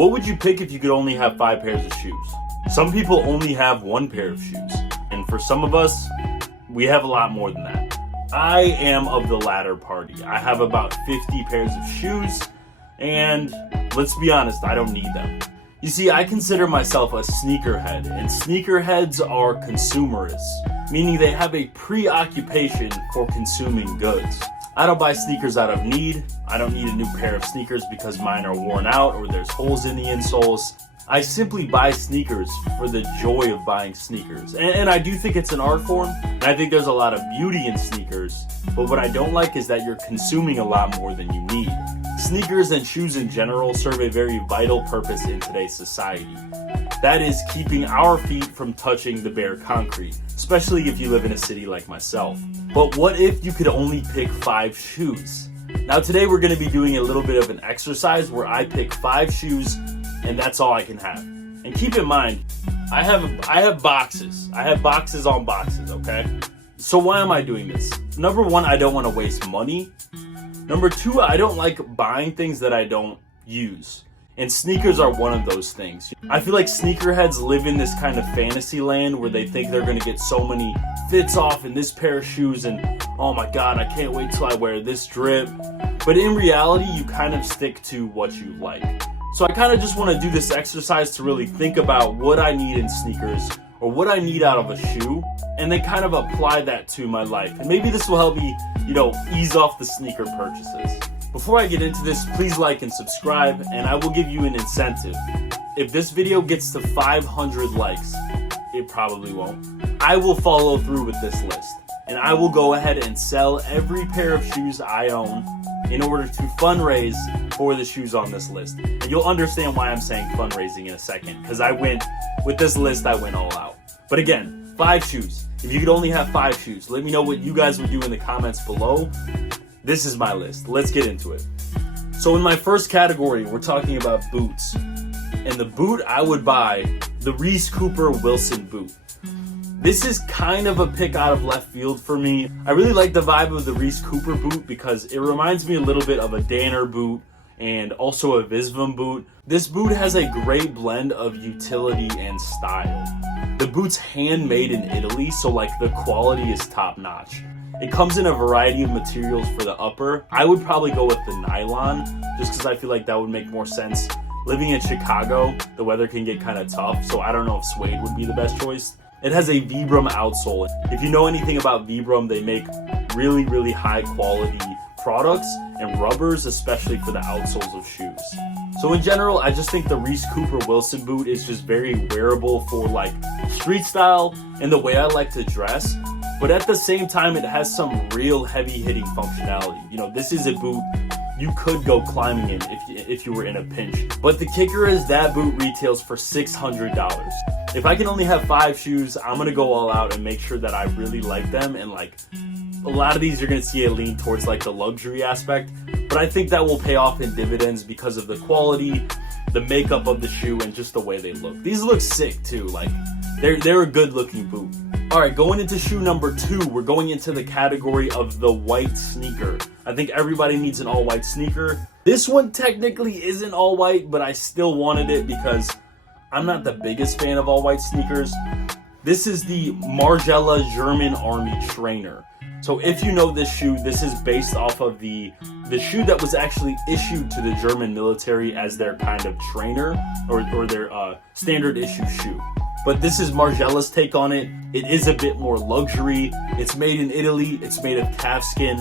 What would you pick if you could only have 5 pairs of shoes? Some people only have 1 pair of shoes, and for some of us, we have a lot more than that. I am of the latter party. I have about 50 pairs of shoes, and let's be honest, I don't need them. You see, I consider myself a sneakerhead, and sneakerheads are consumerists, meaning they have a preoccupation for consuming goods. I don't buy sneakers out of need. I don't need a new pair of sneakers because mine are worn out or there's holes in the insoles. I simply buy sneakers for the joy of buying sneakers. And I do think it's an art form, and I think there's a lot of beauty in sneakers, but what I don't like is that you're consuming a lot more than you need. Sneakers and shoes in general serve a very vital purpose in today's society. That is keeping our feet from touching the bare concrete, especially if you live in a city like myself. But what if you could only pick 5 shoes? Now today we're going to be doing a little bit of an exercise where I pick 5 shoes and that's all I can have. And keep in mind, I have boxes. I have boxes on boxes, okay? So why am I doing this? Number 1, I don't want to waste money. Number 2, I don't like buying things that I don't use. And sneakers are one of those things. I feel like sneakerheads live in this kind of fantasy land where they think they're going to get so many fits off in this pair of shoes and oh my god, I can't wait till I wear this drip. But in reality, you kind of stick to what you like. So I kind of just want to do this exercise to really think about what I need in sneakers or what I need out of a shoe, and then kind of apply that to my life. And maybe this will help me, ease off the sneaker purchases. Before I get into this, please like and subscribe, and I will give you an incentive. If this video gets to 500 likes, it probably won't, I will follow through with this list. And I will go ahead and sell every pair of shoes I own in order to fundraise for the shoes on this list. And you'll understand why I'm saying fundraising in a second, because with this list, I went all out. But again, 5 shoes. If you could only have 5 shoes, let me know what you guys would do in the comments below. This is my list. Let's get into it. So in my first category, we're talking about boots. And the boot I would buy, the Reese Cooper Wilson boot. This is kind of a pick out of left field for me. I really like the vibe of the Reese Cooper boot because it reminds me a little bit of a Danner boot and also a Visvim boot. This boot has a great blend of utility and style. The boot's handmade in Italy, so the quality is top notch. It comes in a variety of materials for the upper. I would probably go with the nylon just because I feel like that would make more sense. Living in Chicago, the weather can get kind of tough, so I don't know if suede would be the best choice. It has a Vibram outsole. If you know anything about Vibram, they make really, really high quality products and rubbers, especially for the outsoles of shoes. So in general, I just think the Reese Cooper Wilson boot is just very wearable for street style and the way I like to dress. But at the same time, it has some real heavy hitting functionality. This is a boot you could go climbing in if you were in a pinch. But the kicker is that boot retails for $600. If I can only have 5 shoes, I'm gonna go all out and make sure that I really like them. And a lot of these you're gonna see a lean towards the luxury aspect. But I think that will pay off in dividends because of the quality, the makeup of the shoe, and just the way they look. These look sick too. They're a good looking boot. Alright, going into shoe number 2, we're going into the category of the white sneaker. I think everybody needs an all white sneaker. This one technically isn't all white, but I still wanted it because I'm not the biggest fan of all white sneakers. This is the Margiela German Army Trainer. So if you know this shoe, this is based off of the shoe that was actually issued to the German military as their kind of trainer or their standard issue shoe. But this is Margiela's take on it. It is a bit more luxury. It's made in Italy. It's made of calf skin.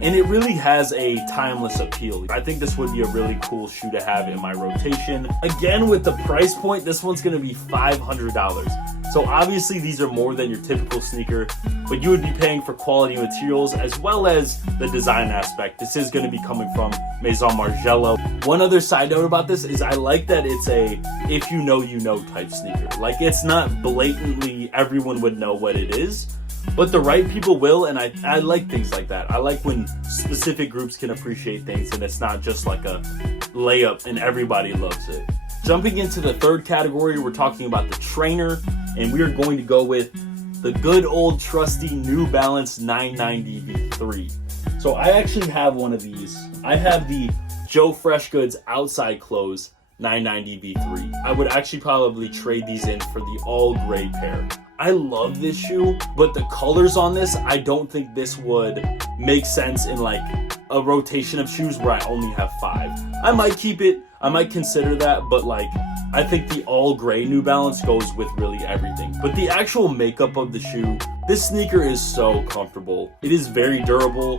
And it really has a timeless appeal. I think this would be a really cool shoe to have in my rotation. Again, with the price point, this one's going to be $500. So obviously these are more than your typical sneaker, but you would be paying for quality materials as well as the design aspect. This is going to be coming from Maison Margiela. One other side note about this is I like that it's a if you know type sneaker. It's not blatantly everyone would know what it is, but the right people will, and I like things like that. I like when specific groups can appreciate things and it's not just a layup and everybody loves it. Jumping into the third category, we're talking about the trainer, and we are going to go with the good old trusty New Balance 990 V3. So I actually have one of these. I have the Joe Freshgoods outside close 990 V3. I would actually probably trade these in for the all gray pair. I love this shoe, but the colors on this, I don't think this would make sense in like a rotation of shoes where I only have 5. I might keep it, I might consider that, but like I think the all gray New Balance goes with really everything. But the actual makeup of the shoe, this sneaker is so comfortable. It is very durable,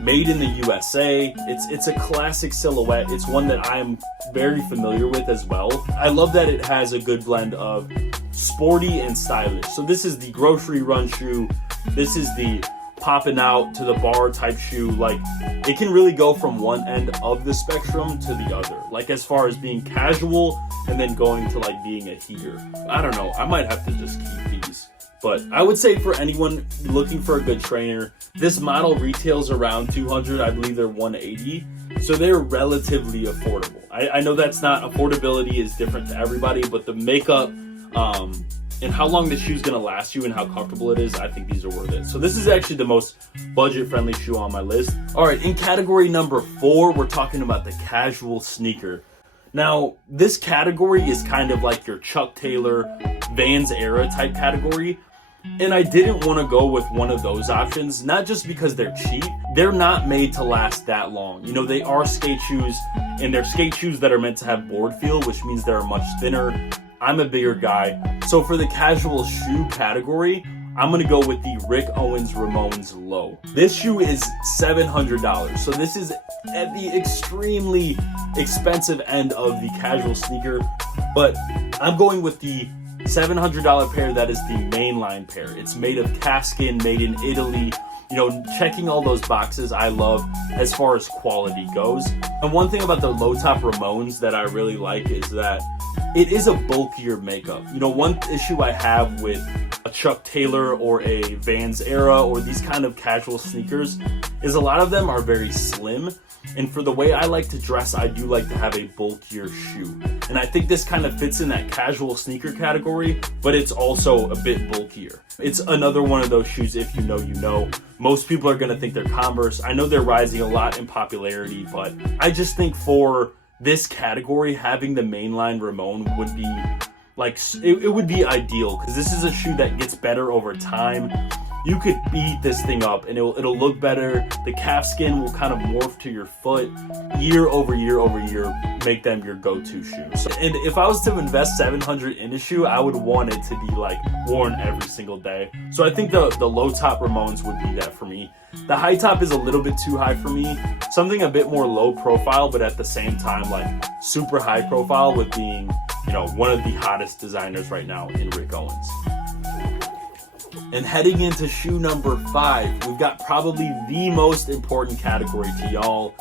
made in the USA. It's a classic silhouette. It's one that I'm very familiar with as well. I love that it has a good blend of sporty and stylish. So this is the grocery run shoe. This is the popping out to the bar type shoe. Like, it can really go from one end of the spectrum to the other, like as far as being casual and then going to like being a heater. I don't know, I might have to just keep these. But I would say for anyone looking for a good trainer, this model retails around 200. I believe they're 180. So they're relatively affordable. I know that's not, affordability is different to everybody, but the makeup and how long the shoe's gonna last you and how comfortable it is, I think these are worth it. So this is actually the most budget-friendly shoe on my list. All right, in category number 4, we're talking about the casual sneaker. Now, this category is kind of like your Chuck Taylor, Vans era type category. And I didn't want to go with one of those options, not just because they're cheap. They're not made to last that long. You know, they are skate shoes, and they're skate shoes that are meant to have board feel, which means they're much thinner. I'm a bigger guy. So for the casual shoe category, I'm going to go with the Rick Owens Ramones Low. This shoe is $700. So this is at the extremely expensive end of the casual sneaker, but I'm going with the $700 pair that is the mainline pair. It's made of calfskin, made in Italy. You know, checking all those boxes I love as far as quality goes. And one thing about the low top Ramones that I really like is that it is a bulkier makeup. You know, one issue I have with a Chuck Taylor or a Vans era or these kind of casual sneakers is a lot of them are very slim. And for the way I like to dress, I do like to have a bulkier shoe. And I think this kind of fits in that casual sneaker category, but it's also a bit bulkier. It's another one of those shoes, if you know, you know. Most people are gonna think they're Converse. I know they're rising a lot in popularity, but I just think for this category, having the mainline Ramone would be like, it would be ideal, because this is a shoe that gets better over time. You could beat this thing up and it'll look better. The calfskin will kind of morph to your foot year over year over year, make them your go-to shoes. And if I was to invest $700 in a shoe, I would want it to be like worn every single day. So I think the low top Ramones would be that for me. The high top is a little bit too high for me. Something a bit more low profile, but at the same time like super high profile, with being, you know, one of the hottest designers right now in Rick Owens. And heading into shoe number 5, we've got probably the most important category to y'all,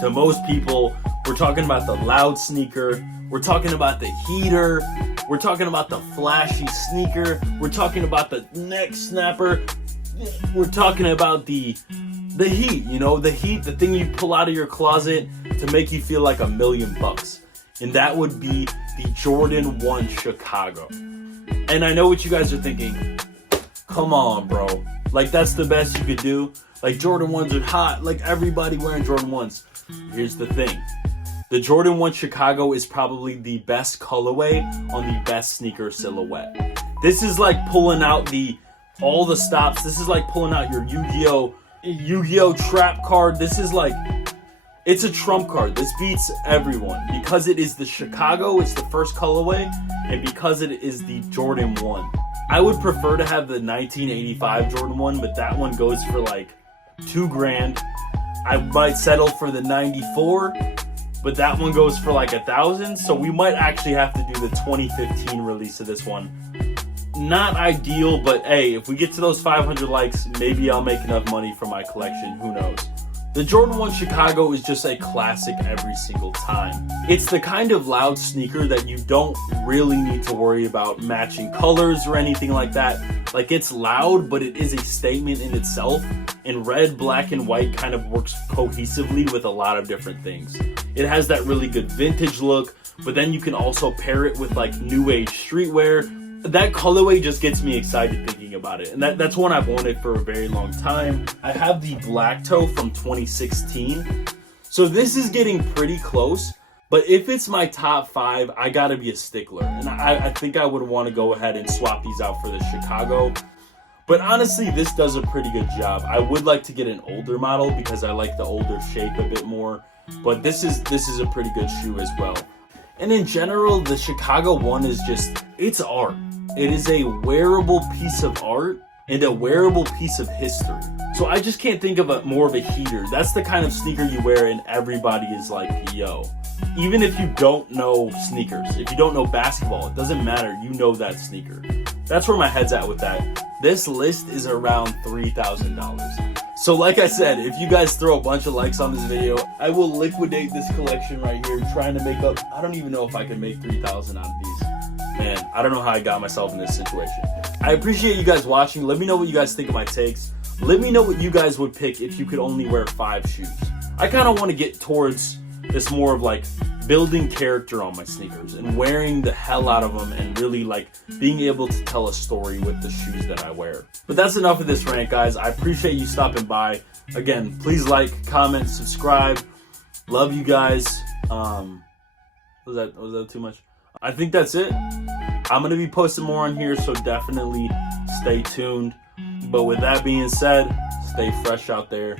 to most people. We're talking about the loud sneaker. We're talking about the heater. We're talking about the flashy sneaker. We're talking about the neck snapper. We're talking about the heat, you know, the heat, the thing you pull out of your closet to make you feel like $1 million. And that would be the Jordan 1 Chicago. And I know what you guys are thinking. Come on, bro. Like, that's the best you could do? Like, Jordan 1s are hot. Like, everybody wearing Jordan 1s. Here's the thing. The Jordan 1 Chicago is probably the best colorway on the best sneaker silhouette. This is like pulling out all the stops. This is like pulling out your Yu-Gi-Oh trap card. This is like, it's a trump card. This beats everyone because it is the Chicago. It's the first colorway, and because it is the Jordan 1. I would prefer to have the 1985 Jordan 1, but that one goes for like $2,000. I might settle for the 94, but that one goes for like $1,000. So we might actually have to do the 2015 release of this one. Not ideal, but hey, if we get to those 500 likes, maybe I'll make enough money for my collection. Who knows? The Jordan 1 Chicago is just a classic every single time. It's the kind of loud sneaker that you don't really need to worry about matching colors or anything like that. Like, it's loud, but it is a statement in itself, and red, black, and white kind of works cohesively with a lot of different things. It has that really good vintage look, but then you can also pair it with like new age streetwear. That colorway just gets me excited thinking about it, and that's one I've wanted for a very long time. I have the black toe from 2016, so this is getting pretty close, But if it's my top 5, I gotta be a stickler. And I think I would want to go ahead and swap these out for the Chicago. But honestly, this does a pretty good job. I would like to get an older model because I like the older shape a bit more. But this is a pretty good shoe as well. And in general, the Chicago one is just, it's art. It is a wearable piece of art and a wearable piece of history. So I just can't think of more of a heater. That's the kind of sneaker you wear and everybody is like, yo. Even if you don't know sneakers, if you don't know basketball, it doesn't matter. You know that sneaker. That's where my head's at with that. This list is around $3,000. So like I said, if you guys throw a bunch of likes on this video, I will liquidate this collection right here, trying to make up, I don't even know if I can make 3,000 out of these. Man, I don't know how I got myself in this situation. I appreciate you guys watching. Let me know what you guys think of my takes. Let me know what you guys would pick if you could only wear 5 shoes. I kind of want to get towards this more of like building character on my sneakers and wearing the hell out of them and really like being able to tell a story with the shoes that I wear. But that's enough of this rant, guys. I appreciate you stopping by. Again, please like, comment, subscribe. Love you guys. Was that too much? I think that's it. I'm gonna be posting more on here, so definitely stay tuned. But with that being said, stay fresh out there.